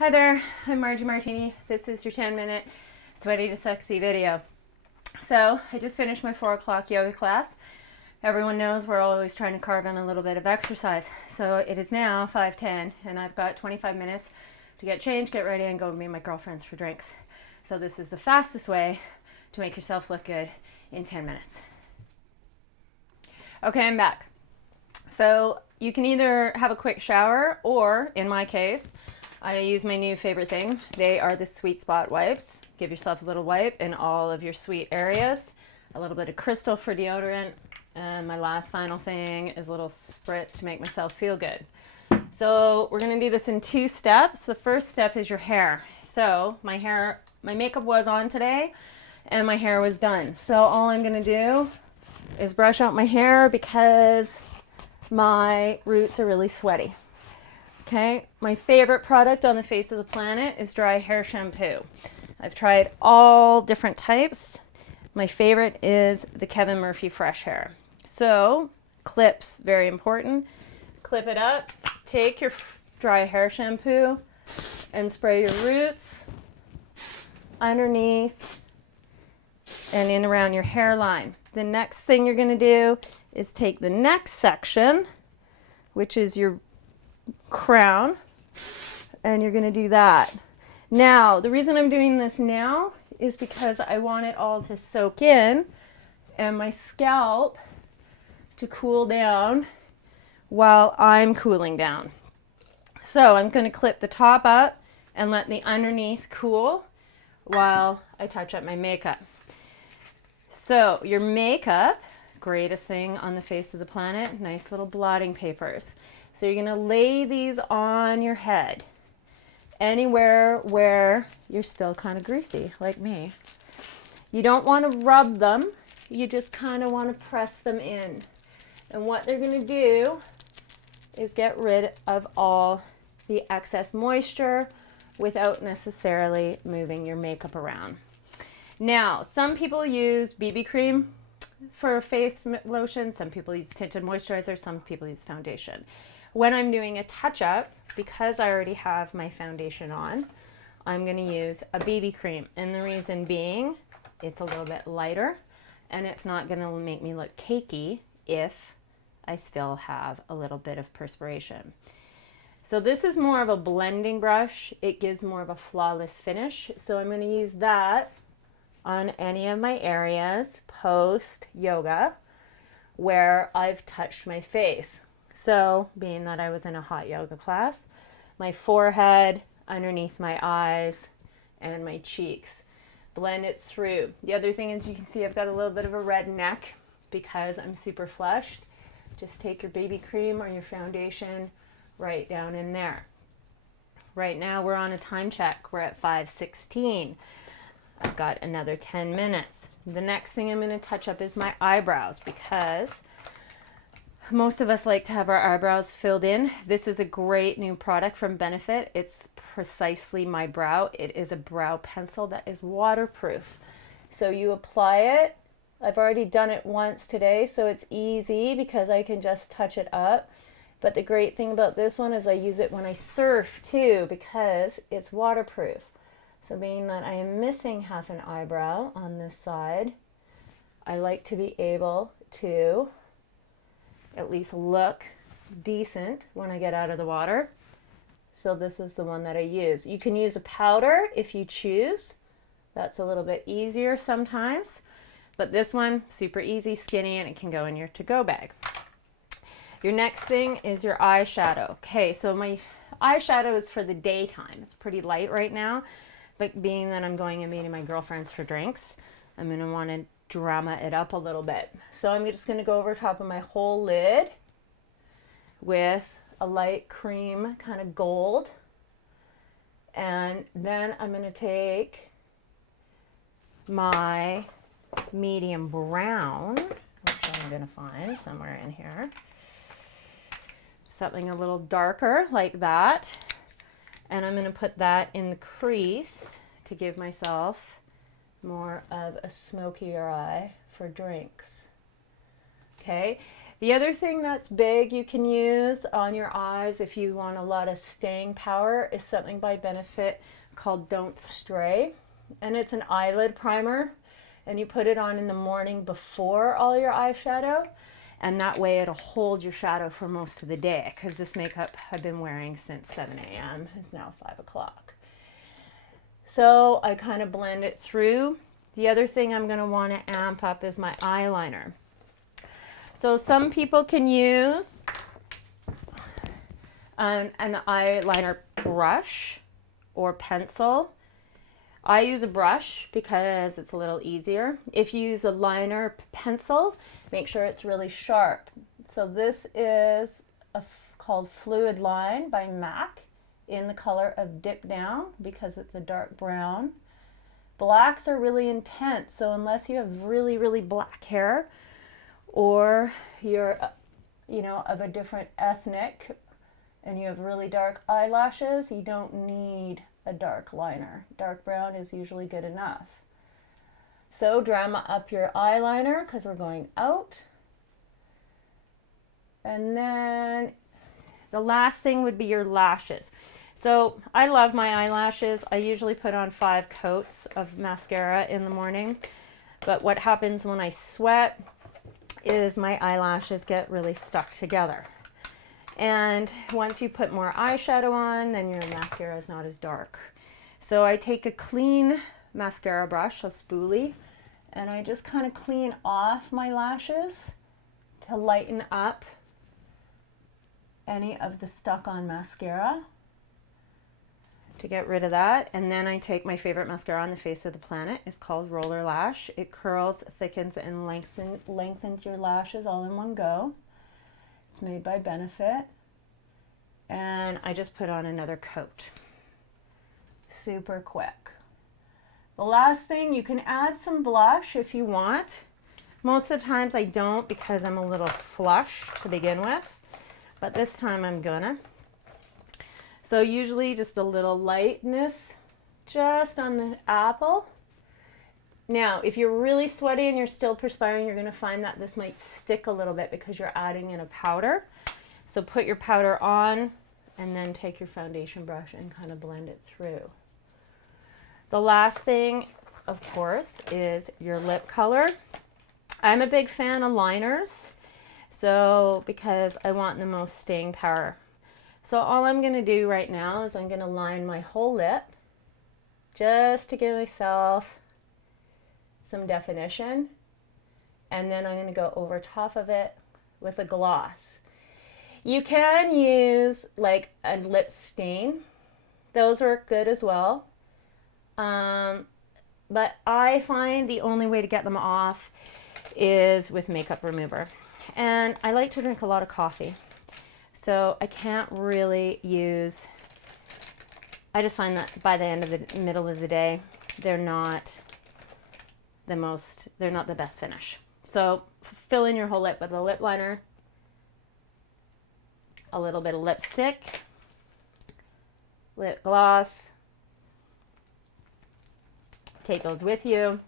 Hi there, I'm Marji Martini. This is your 10-minute Sweaty to Sexy video. So I just finished my 4 o'clock yoga class. Everyone knows we're always trying to carve in a little bit of exercise. So it is now 5:10 and I've got 25 minutes to get changed, get ready, and go meet my girlfriends for drinks. So this is the fastest way to make yourself look good in 10 minutes. Okay, I'm back. So you can either have a quick shower or, in my case, I use my new favorite thing. They are the Sweet Spot wipes. Give yourself a little wipe in all of your sweet areas. A little bit of crystal for deodorant. And my last final thing is a little spritz to make myself feel good. So we're gonna do this in 2 steps. The first step is your hair. So my makeup was on today and my hair was done. So all I'm gonna do is brush out my hair because my roots are really sweaty. Okay, my favorite product on the face of the planet is dry hair shampoo. I've tried all different types. My favorite is the Kevin Murphy Fresh Hair. So, clips, very important. Clip it up, take your dry hair shampoo and spray your roots underneath and in around your hairline. The next thing you're gonna do is take the next section, which is your crown, and you're going to do that. Now, the reason I'm doing this now is because I want it all to soak in and my scalp to cool down while I'm cooling down. So I'm going to clip the top up and let the underneath cool while I touch up my makeup. So your makeup, greatest thing on the face of the planet, nice little blotting papers. So you're gonna lay these on your head, anywhere where you're still kind of greasy, like me. You don't want to rub them, you just kind of want to press them in. And what they're gonna do is get rid of all the excess moisture without necessarily moving your makeup around. Now, some people use BB cream for face lotion, some people use tinted moisturizer, some people use foundation. When I'm doing a touch-up, because I already have my foundation on, I'm going to use a BB cream. And the reason being, it's a little bit lighter and it's not going to make me look cakey if I still have a little bit of perspiration. So this is more of a blending brush. It gives more of a flawless finish. So I'm going to use that on any of my areas post-yoga where I've touched my face. So, being that I was in a hot yoga class, my forehead, underneath my eyes, and my cheeks. Blend it through. The other thing is you can see I've got a little bit of a red neck because I'm super flushed. Just take your BB cream or your foundation right down in there. Right now we're on a time check. We're at 5:16. I've got another 10 minutes. The next thing I'm going to touch up is my eyebrows because most of us like to have our eyebrows filled in. This is a great new product from Benefit. It's precisely my brow. It is a brow pencil that is waterproof. So you apply it. I've already done it once today, so it's easy because I can just touch it up. But the great thing about this one is I use it when I surf too because it's waterproof. So being that I am missing half an eyebrow on this side, I like to be able to at least look decent when I get out of the water. So this is the one that I use. You can use a powder if you choose. That's a little bit easier sometimes. But this one, super easy, skinny, and it can go in your to-go bag. Your next thing is your eyeshadow. Okay, so my eyeshadow is for the daytime. It's pretty light right now. But being that I'm going and meeting my girlfriends for drinks, I'm going to want to drama it up a little bit. So I'm just going to go over top of my whole lid with a light cream kind of gold. And then I'm going to take my medium brown, which I'm going to find somewhere in here. Something a little darker like that. And I'm going to put that in the crease to give myself more of a smokier eye for drinks. Okay, The other thing that's big you can use on your eyes if you want a lot of staying power is something by Benefit called Don't Stray. And it's an eyelid primer. And you put it on in the morning before all your eyeshadow. And that way it'll hold your shadow for most of the day. Because this makeup I've been wearing since 7 a.m. It's now 5 o'clock. So I kind of blend it through. The other thing I'm going to want to amp up is my eyeliner. So some people can use an eyeliner brush or pencil. I use a brush because it's a little easier. If you use a liner pencil, make sure it's really sharp. So this is called Fluid Line by MAC in the color of Dip Down because it's a dark brown. Blacks are really intense, so unless you have really, really black hair, or you're, of a different ethnic and you have really dark eyelashes, you don't need a dark liner. Dark brown is usually good enough. So drama up your eyeliner because we're going out. And then the last thing would be your lashes. So I love my eyelashes. I usually put on 5 coats of mascara in the morning. But what happens when I sweat is my eyelashes get really stuck together. And once you put more eyeshadow on, then your mascara is not as dark. So I take a clean mascara brush, a spoolie, and I just kind of clean off my lashes to lighten up any of the stuck on mascara, to get rid of that. And then I take my favorite mascara on the face of the planet. It's called Roller Lash. It curls, thickens, and lengthens your lashes all in one go. It's made by Benefit. And I just put on another coat. Super quick. The last thing, you can add some blush if you want. Most of the times I don't because I'm a little flush to begin with. But this time I'm gonna. So usually just a little lightness just on the apple. Now, if you're really sweaty and you're still perspiring, you're going to find that this might stick a little bit because you're adding in a powder. So put your powder on and then take your foundation brush and kind of blend it through. The last thing, of course, is your lip color. I'm a big fan of liners, so because I want the most staying power. So all I'm going to do right now is I'm going to line my whole lip just to give myself some definition, and then I'm going to go over top of it with a gloss. You can use like a lip stain. Those work good as well. But I find the only way to get them off is with makeup remover. And I like to drink a lot of coffee. So I can't really use, I just find that by the end of the middle of the day, they're not the best finish. So fill in your whole lip with a lip liner, a little bit of lipstick, lip gloss, take those with you,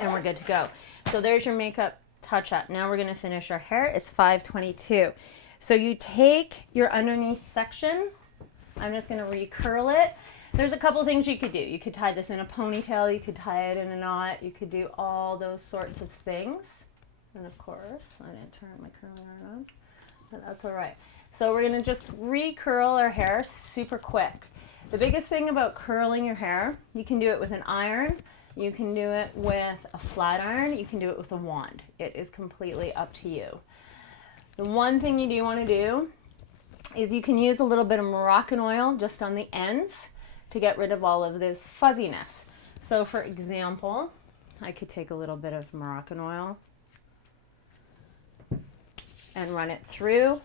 and we're good to go. So there's your makeup touch up. Now we're gonna finish our hair. It's 5:22. So you take your underneath section. I'm just gonna recurl it. There's a couple things you could do. You could tie this in a ponytail, you could tie it in a knot, you could do all those sorts of things. And of course, I didn't turn my curling iron on, but that's all right. So we're gonna just recurl our hair super quick. The biggest thing about curling your hair, you can do it with an iron, you can do it with a flat iron, you can do it with a wand. It is completely up to you. The one thing you do want to do is you can use a little bit of Moroccan oil just on the ends to get rid of all of this fuzziness. So for example, I could take a little bit of Moroccan oil and run it through,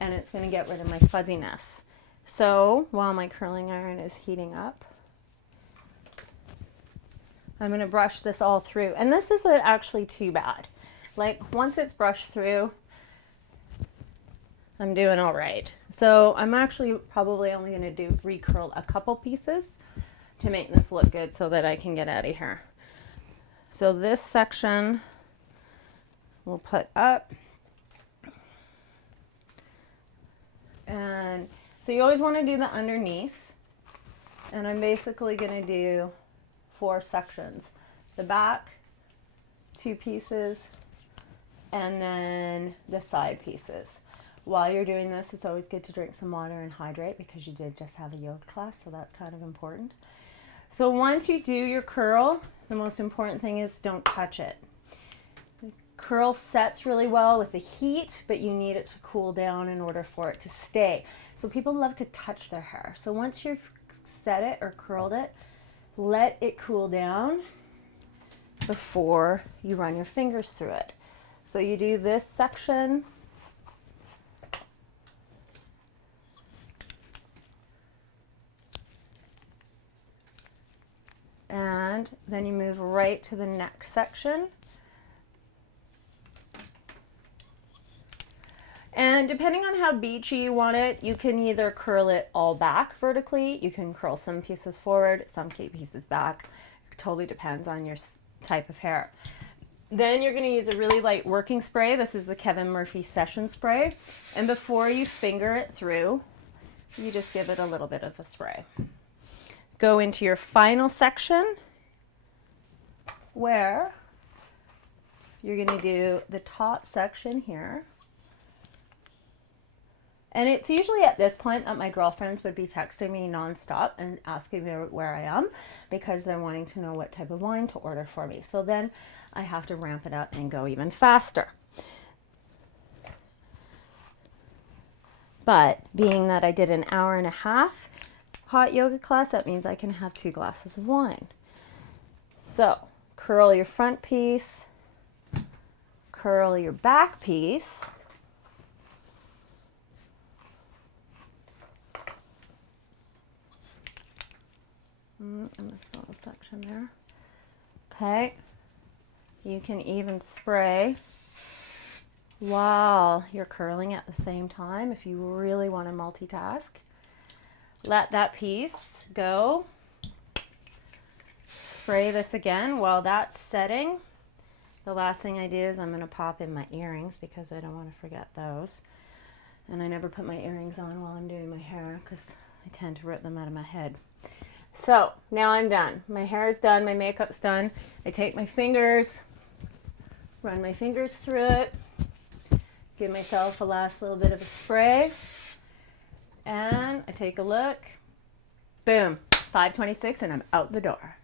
and it's going to get rid of my fuzziness. So while my curling iron is heating up, I'm going to brush this all through. And this isn't actually too bad. Like once it's brushed through, I'm doing all right. So I'm actually probably only going to recurl a couple pieces to make this look good so that I can get out of here. So this section we'll put up, So you always want to do the underneath. And I'm basically going to do 4 sections. The back, 2 pieces, and then the side pieces. While you're doing this, it's always good to drink some water and hydrate because you did just have a yoga class, so that's kind of important. So once you do your curl, the most important thing is don't touch it. The curl sets really well with the heat, but you need it to cool down in order for it to stay. So people love to touch their hair. So once you've set it or curled it, let it cool down before you run your fingers through it. So you do this section, and then you move right to the next section. And depending on how beachy you want it, you can either curl it all back vertically, you can curl some pieces forward, some pieces back. It totally depends on your type of hair. Then you're going to use a really light working spray. This is the Kevin Murphy Session Spray. And before you finger it through, you just give it a little bit of a spray. Go into your final section where you're going to do the top section here. And it's usually at this point that my girlfriends would be texting me nonstop and asking me where I am because they're wanting to know what type of wine to order for me. So then I have to ramp it up and go even faster. But being that I did an 1.5 hour hot yoga class, that means I can have 2 glasses of wine. So curl your front piece, curl your back piece. I missed a little section there. Okay. You can even spray while you're curling at the same time if you really want to multitask. Let that piece go. Spray this again while that's setting. The last thing I do is I'm going to pop in my earrings because I don't want to forget those. And I never put my earrings on while I'm doing my hair because I tend to rip them out of my head. So now I'm done. My hair is done, my makeup's done. I take my fingers, run my fingers through it, give myself a last little bit of a spray, and I take a look. Boom, 5:26 and I'm out the door.